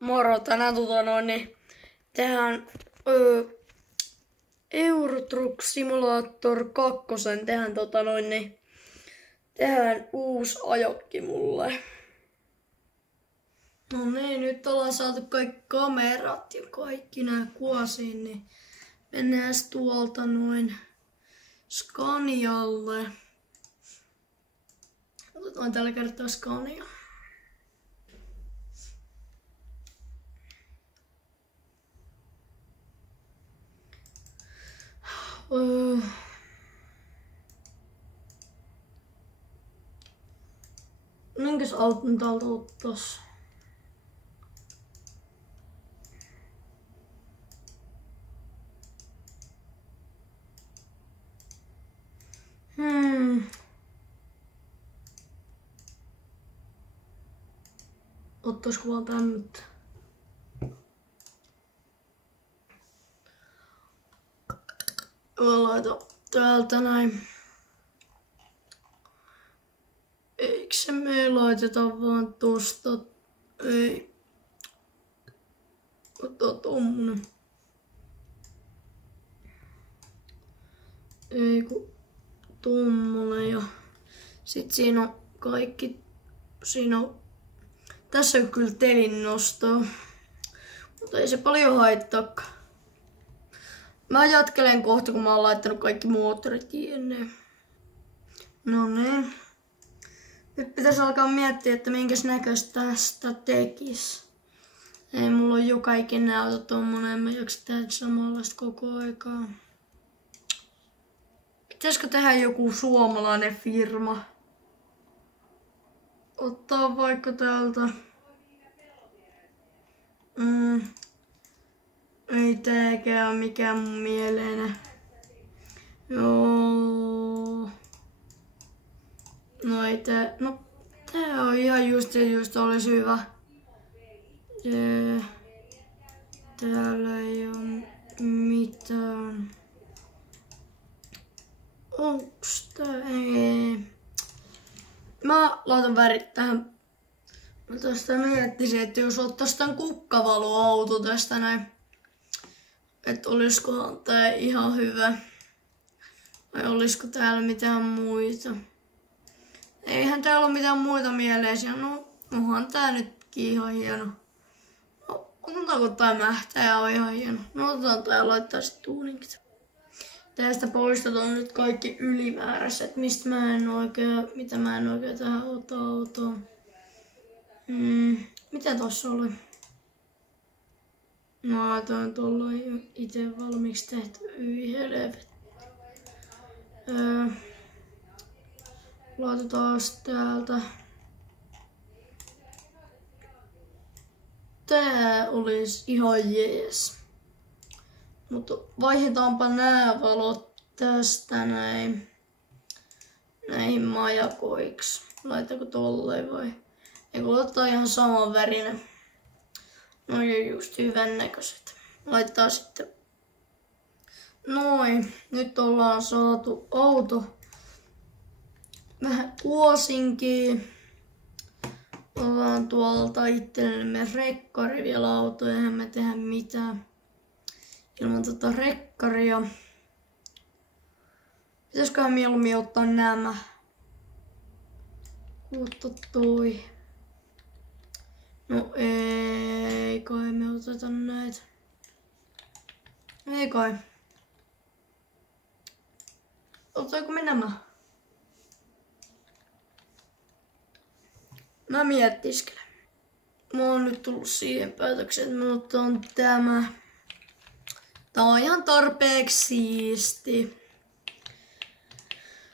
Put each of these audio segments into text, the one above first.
Moro, tänään tehdään Euro Truck Simulator 2. Tehdään uusi ajokki mulle. No niin, nyt ollaan saatu kaikki kamerat ja kaikki nää kuosiin, niin mennään tuolta noin Scanialle. Otetaan tällä kertaa Scania. Minkäs auton täältä ottais? Ottaisko vaan tän nyt? Mä laitan täältä näin. Eikö se me laiteta vaan tosta? Ei. Ottaa tommonen. Ei ku tommonen ja sit siinä on kaikki. Siinä on. Tässä on kyllä telin nostoa. Mutta ei se paljon haittaakaan. Mä jatkelen kohta, kun mä oon laittanut kaikki moottorit ennen. No niin. Nyt pitäisi alkaa miettiä, että minkäs näköistä tästä tekis. Ei mulla on joka ikinen auto tommonen, en mä jaksa tehdä samanlaista koko aikaa. Pitäisikö tehdä joku suomalainen firma? Ottaa vaikka täältä. Ei tääkään ole mikään mun mieleinen. Joo. No ei tää. No tää on ihan just olisi hyvä. Täällä ei oo mitään. Onks tää? Ei. Mä laitan värit tähän. Mä tästä miettisin, että jos ottais tän kukkavaloauto tästä näin. Et oliskohan tää ihan hyvä. Vai olisiko täällä mitään muita? Eihän täällä ole mitään muita mieleisiä. No, onhan tää nytkin ihan hieno. No, otetaanko tää mähtäjä on ihan hieno. No, otetaan tää ja laittaa sit tuuninkit. Tästä poistetaan nyt kaikki ylimääräiset, mitä mä en oikein tähän ota. Mitä tossa oli? Mä laitoin tuolla itse valmiiksi tehty. Helvet. Laitetaan täältä. Tää olisi ihan jees. Mutta vaihdetaanpa nämä valot tästä näin. Näihin majakoiksi. Laitako tolleen vai? Eikö ottaa ihan saman värinen? No ja just hyvän näköiset. Laittaa sitten. Noin. Nyt ollaan saatu auto. Vähän kuosinkin. Ollaan tuolta itsellemme rekkari vielä auto. Eihän me tehdä mitään ilman tota rekkaria. Pitäisiköhän mieluummin ottaa nämä? Mutta toi. No ei kai me oteta näitä. Ei kai. Otetaanko me nämä? Mä miettiskelen. Mä oon nyt tullut siihen päätökseen, että mä otan tämä. Tää on ihan tarpeeksi siisti.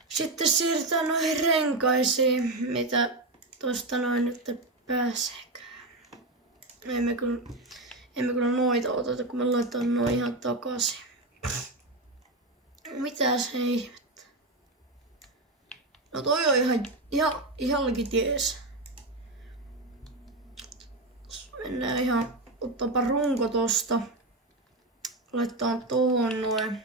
Sitten siirrytään noihin renkaisiin, mitä tosta noin nyt pääseekään. Emme kyllä noita oteta, kun me laitetaan noin ihan takaisin. Mitä se ihmettä? No toi on ihan legities. Mennään ihan, ottaapa runko tosta. Laittaa tohon noin.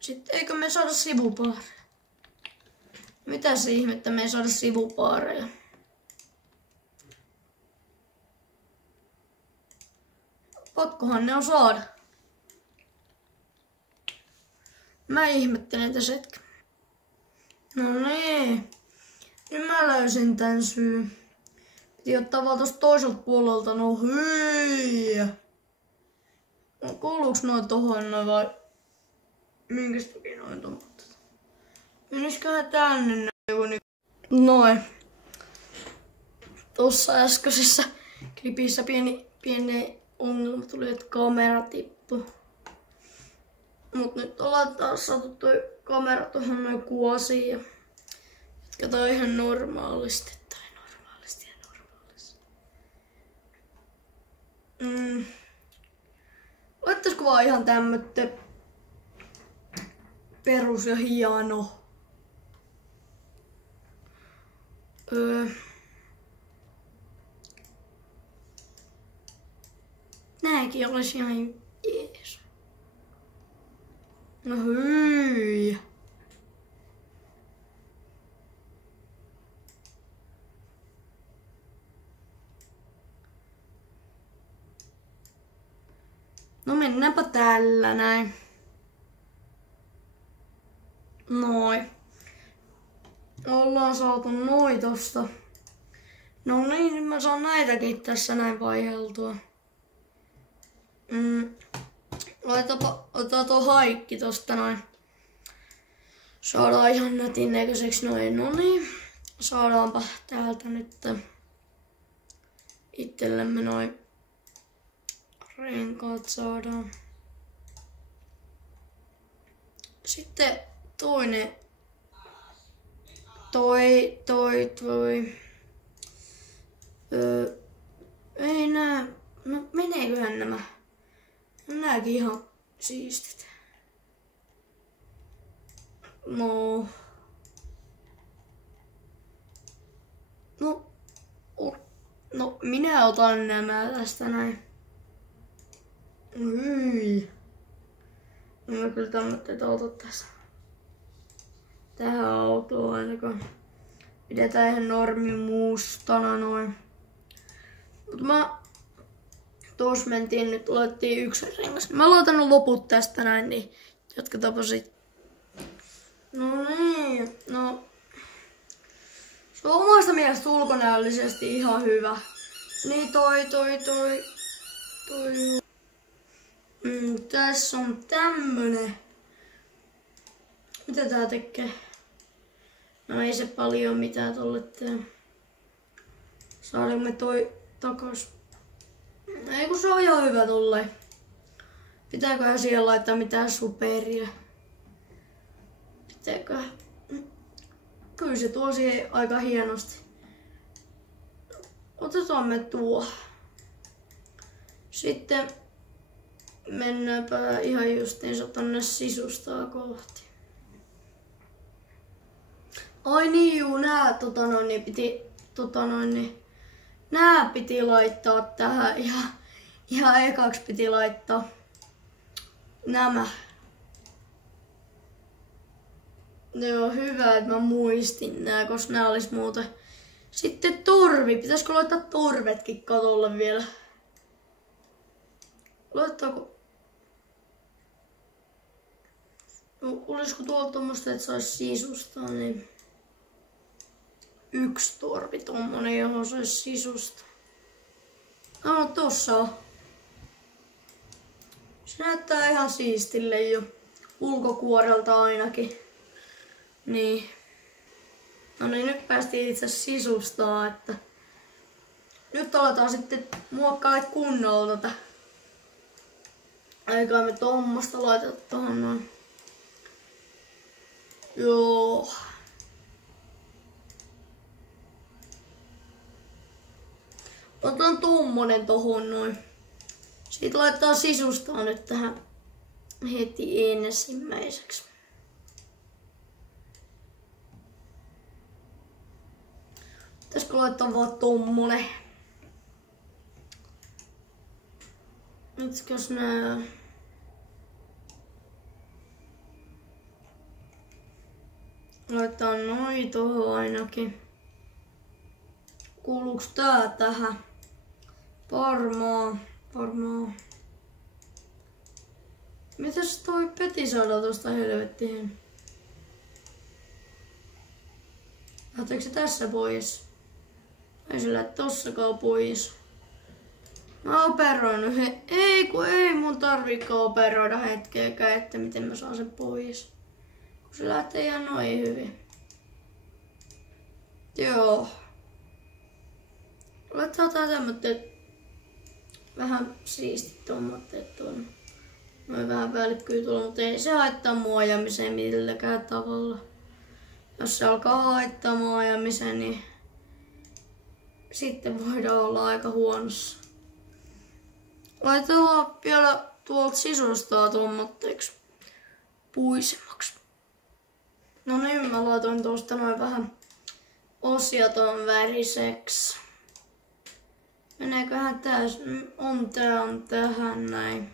Sitten eikö me saada sivupaareja? Mitä se ihmettä me ei saada sivupaareja? Pakkohan ne on saada. Mä ihmettelen tässä hetken. No niin. Nyt mä löysin tän syyn. Piti ottaa vaan tosta toiselta puolelta. No hyi. No, kuuluuks noin tohon noin vai? Minkäs takia noin tomat? Menisköhän tänne näin? Noin. Tossa äskeisessä klipissä pieni ongelma tuli, että kamera tippui. Mut nyt ollaan taas saatu toi kamera tohon noin kuosiin ja jatketaan ihan normaalisti. Laittaisiko vaan ihan tämmötte perus ja hieno. Nääkin olisi ihan jees. No hyi. No mennäänpä tällä näin. Noin. Ollaan saatu noi tosta. No niin, nyt mä saan näitäkin tässä näin vaiheltua. Otetaan tuo haikki tosta noin. Saadaan ihan nätin näköiseksi noin. No niin. Saadaanpa täältä nyt itsellemme noin renkaat saadaan. Sitten toinen. Toi. Ei nää. No meneeköhän nämä? No nääkin ihan siistit. No. No minä otan nämä tästä näin. Hyi. No mä kyllä tämmöitä autot tässä. Tähän autoon ainakaan. Pidetään ihan normi mustana noin. Mut tuossa mentiin nyt, olettiin yksi rengas. Mä laitan loput tästä näin, niin jatketaanpa sit. No niin, no. Se on omasta mielestä ulkonäöllisesti ihan hyvä. Niin toi. Tässä on tämmönen. Mitä tää tekee? No ei se paljon mitään tolle tee. Saadaanko me toi takas? Ei kun se on ihan hyvä tolleen. Pitääköhän siihen laittaa mitään superia? Pitääköhän? Kyllä se tuo siihen aika hienosti. Otetaan me tuo. Sitten mennäänpä ihan justiinsa tonne sisustaa kohti. Ai niin juu, nää piti laittaa tähän ihan ekaksi piti laittaa nämä. Joo, hyvä, että mä muistin nää, koska nää olis muuten. Sitten torvi. Pitäisikö laittaa torvetkin katolle vielä? Laittaako? No, olisiko tuolla tommoista, että sais sisustaa, niin yksi torvi tommonen, johon sais sisustaa. No, tossa on. Se näyttää ihan siistille jo. Ulkokuorelta ainakin. Niin. No niin, nyt päästiin itse sisustaa, että nyt aletaan sitten muokkaa kunnolla tätä. Aikaa me tommosta laiteta tohon noin. Joo. Otan tommonen tohon noin. Siitä laittaa sisustaa nyt tähän heti ensimmäiseksi. Pitäisikö laittaa vaan tommonen? Nytkäs nää? Laittaa noin tohon ainakin. Kuuluuks tää tähän? Varmaan. Mitäs toi Peti saadaan tosta helvettiin? Lähteekö se tässä pois? Ei se lähde tossakaan pois. Mä operoin yhden. Ei kun ei mun tarviikaan operoida hetkeäkään, että miten mä saan sen pois. Kun se lähtee ihan noin hyvin. Joo. Laitetaan tämmötet vähän siistit tommoitteet tuonne. Noin vähän välkkyy tuolla, mutta ei se haittaa mun ajamiseen milläkään tavalla. Jos se alkaa haittaa mun ajamiseen, niin sitten voidaan olla aika huonossa. Laitetaan vielä tuolta sisustaa tuommoitteeksi puisemmaksi. No niin, mä laitoin tuosta noin vähän osia tuon väriseksi. Meneeköhän tää? On tähän näin.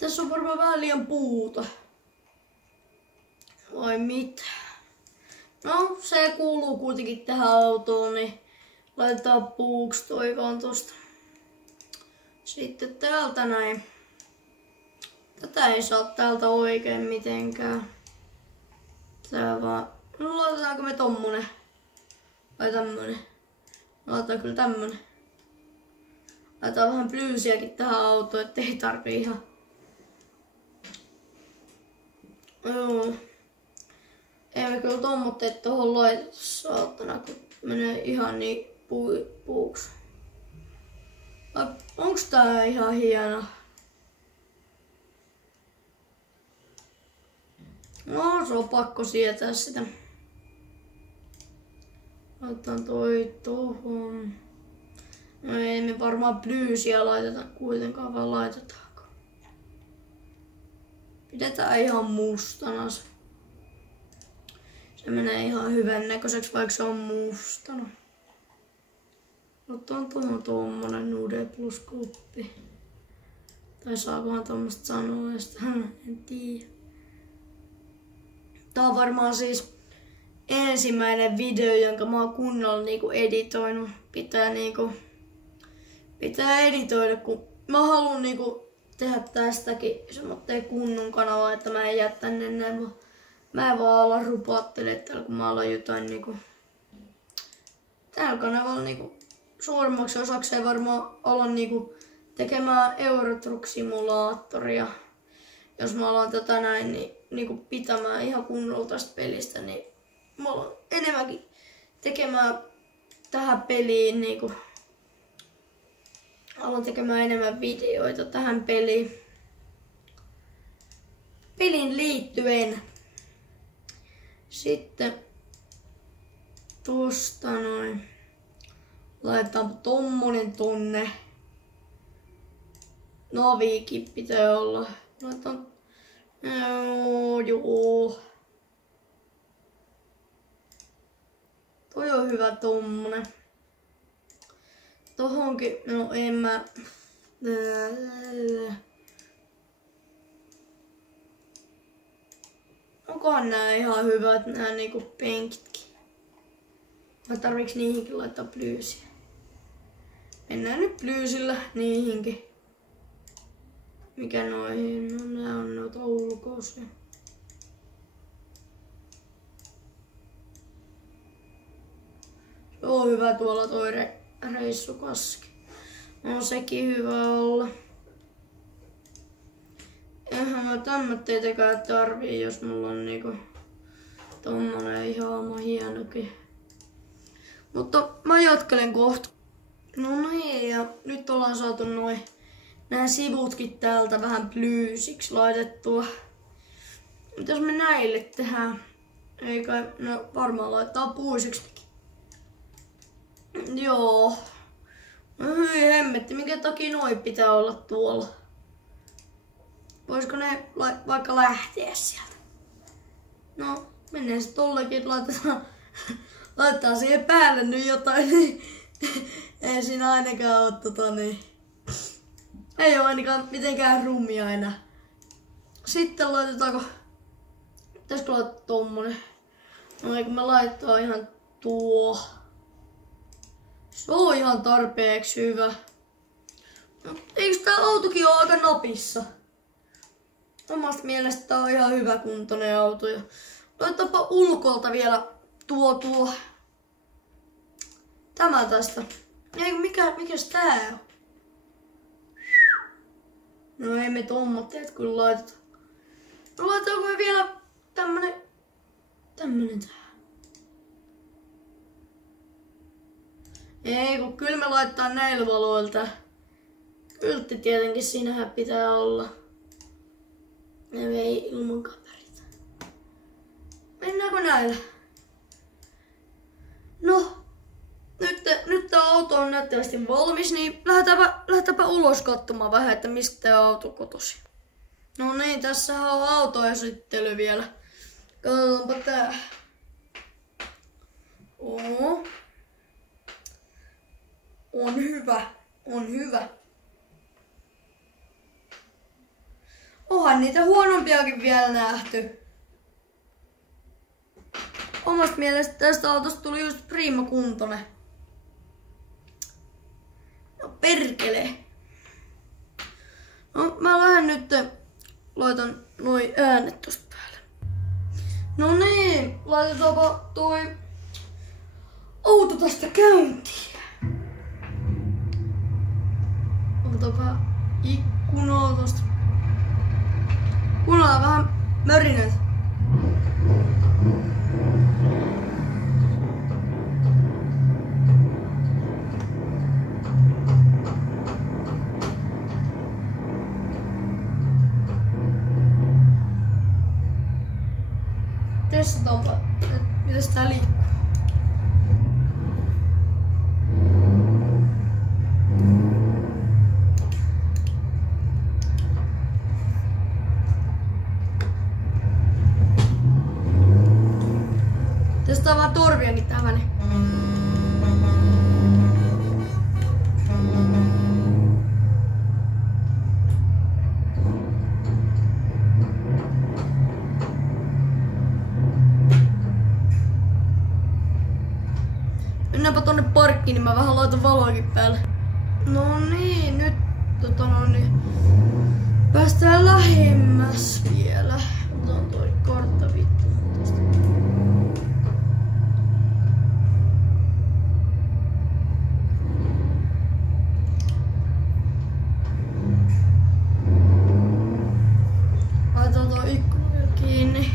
Tässä on varmaan vähän liian puuta. Vai mitä? No, se kuuluu kuitenkin tähän autoon, niin laitetaan puuksi toi vaan tosta. Sitten täältä näin. Tätä ei saa täältä oikein mitenkään. Tää vaan. No laitetaanko me tommonen? Vai tämmönen? Laitetaan kyllä tämmönen. Laitetaan vähän blyysiäkin tähän autoon, ettei tarvii ihan. Joo. Ei me kyllä tommotteet tohon laiteta saatana, kun menee ihan niin puuksi. Onks tää ihan hieno? No, se on pakko sietää sitä. Laitetaan toi tohon. No ei me varmaan blyysiä laiteta kuitenkaan, vaan laitetaanko. Pidetään ihan mustana se. Se menee ihan hyvän näköiseksi, vaikka se on mustana. Otetaan tuohon tommonen Nude Plus kuppi. Tai saakohan tommoista sanoa edes, en tiedä. Tää on varmaan siis ensimmäinen video, jonka mä oon kunnolla niinku editoinut. Pitää editoida, kun mä haluun niinku tehdä tästäkin semmoinen kunnon kanava, että mä en jää tänne näin. Mä en vaan ala rupattelemaan täällä, kun mä alan jotain niinku. Täällä kanavalla niinku suurimmaksi osakseen varmaan alan niinku tekemään Euro Truck Simulaattoria. Jos mä alan tätä näin, niin niinku pitämään ihan kunnolla tästä pelistä, niin mä alan enemmänkin tekemään tähän peliin niinku. Alan tekemään enemmän videoita tähän peliin liittyen. Sitten tosta noin. Laitetaan tommonen tonne. Naviikin pitää olla. Laitetaan. Joo. Toi on hyvä tommonen. Tohonkin, no en mä. Onkohan nää ihan hyvät nää niinku penkitkin? Vai tarviiks niihinkin laittaa blyysiä? Mennään nyt blyysillä niihinkin. Mikä noihin? No nää on noita ulkoisia. Se on hyvä tuolla toi reissukaski. On sekin hyvä olla. Eihän mä tämmötteitäkään tarvii, jos mulla on niinku tommonen ihan hienokin. Mutta mä jatkelen kohta. No niin, ja nyt ollaan saatu nää sivutkin täältä vähän blyysiksi laitettua. Mitäs me näille tehdään? Eikä, no varmaan laittaa puiseksikin. Joo. No hyi hemmetti, minkä takia noin pitää olla tuolla? Voisiko ne vaikka lähteä sieltä? No, menee se tollekin, laitetaan siihen päälle nyt jotain, niin ei siinä ainakaan oo niin. Ei oo ainakaan mitenkään rummia enää. Sitten laitetaanko, pitäisikö laittaa tommonen? No eikö me laittaa ihan tuo. Se on ihan tarpeeksi hyvä. No, eikö tää autokin oo aika napissa? Omasta mielestä tää on ihan hyvä kuntoinen auto. Ja laitetaanpa ulkolta vielä tuo. Tämä tästä. Ei, mikäs tää on? No ei me tommoitteet kyllä laiteta. No laitetaanko me vielä tämmönen tää? Ei, kun kyllä me laittaa näillä valoilta. Kyltti tietenkin siinähän pitää olla. Ne vei ilman kaverit. Mennäänkö näillä? No, nyt tää auto on näyttävästi valmis, niin lähdetäänpä ulos katsomaan vähän, että mistä tää auto kotosi. No niin, tässä on autoesittely vielä. Katsotaanpa tää. On hyvä. Onhan niitä huonompiakin vielä nähty. Omasta mielestä tästä autosta tuli just priimakuntoinen. No perkele. No mä lähden nyt, laitan noi äänet tosta päälle. No niin, laitetaanpa toi auto tästä käyntiin. Otetaanpa ikkunaa tosta. Kuunnellaan vähän mörinöitä. Testataanpa, mitäs tää liikkuu. Tästä on vaan torviakin tähän väliin. Mennäänpä tonne parkkiin, niin mä vähän laitan valoakin päälle. No niin, nyt päästään lähemmäs vielä. Otan toi kartta vittu. Laitan toi ikkuna vielä kiinni.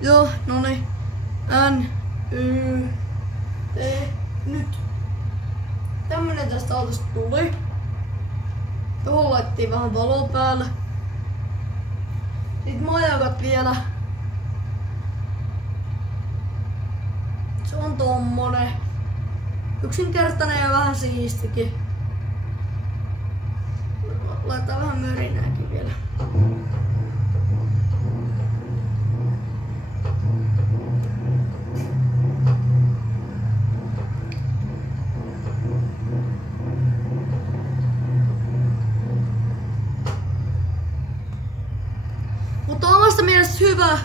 Joo, noniin. Nyt. Tämmönen tästä autosta tuli. Tuohon laittiin vähän valoa päälle. Sitten majakat vielä. Se on tommonen. Yksinkertainen ja vähän siistikin. Laitetaan vähän mörinääkin vielä. Mutta omasta mielestä hyvä.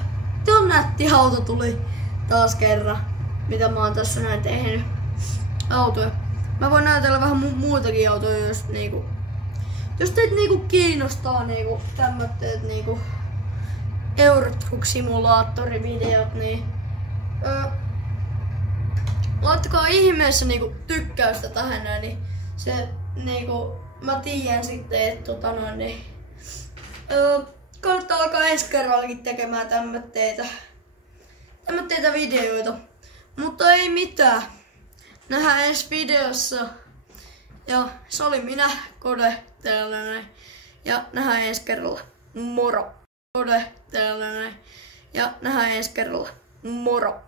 Tuo nätti auto tuli taas kerran, mitä mä oon tässä näin tehnyt. Autoja. Mä voin näytellä vähän muitakin autoja, jos teitä kiinnostaa tämmötteet Euro Truck Simulaattori-videot, niin laittakaa ihmeessä tykkäystä tähän näin, niin se mä tiedän sitten, että kannattaa alkaa ensi kerrallakin tekemään tämmötteitä videoita. Mutta ei mitään. Nähdään ensi videossa. Ja se oli minä, Kode, tällainen. Ja nähdään ensi kerralla. Moro. Kode, tällainen. Ja nähdään ensi kerralla. Moro.